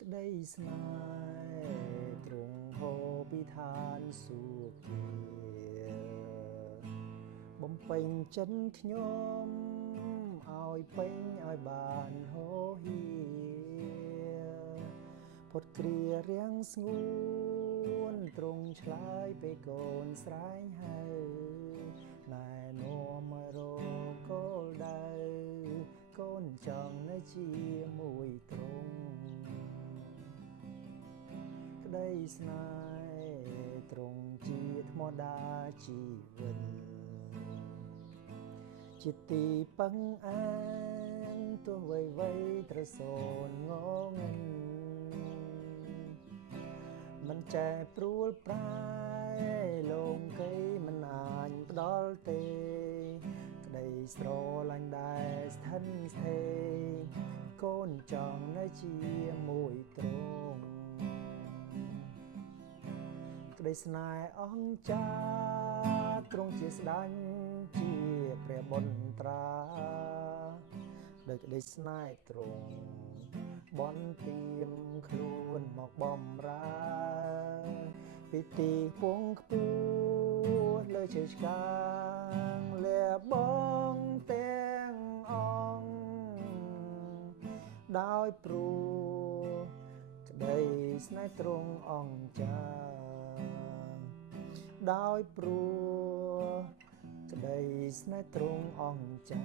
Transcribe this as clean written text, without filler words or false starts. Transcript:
ក្តីស្នេហ៍ទ្រង់ហូរពីឋានសួគ៌បំពេញចិត្តខ្ញុំឲ្យពេញឲ្យបានហូរហៀផុតគ្រារាំងស្ងួនទ្រង់ឆ្លើយពេលកូនស្រែងហៅណែនាំឲ្យរកគោលដៅកូនចង់នៅជាមួយទ្រង់ក្តីស្នេហ៍ទ្រង់ជាធម្មតាជីវិតជាទីពឹងអានទោះវ័យត្រូវសូនងងឹងមិនចេះព្រួលប្រែលងកៃមិនអាចផ្ដល់ទេក្តីស្រឡាញ់ដែលស្ថិតស្ថេរកូនចង់នៅជាមួយទ្រង់ក្តីស្នេហ៍អង្ចាទ្រង់ជាស្ដេចជាព្រះបុត្រាដោយក្តីស្នេហ៍ទ្រង់បន់ទៀមខ្លួនមកបំរើពីទីពងខ្ពស់លើជើងឆ្កាងលះបងទាំងអង្គដោយព្រោះក្តីស្នេហ៍ទ្រង់អង្គចាដោយព្រោះក្តីស្នេហ៍ទ្រង់អង្គចា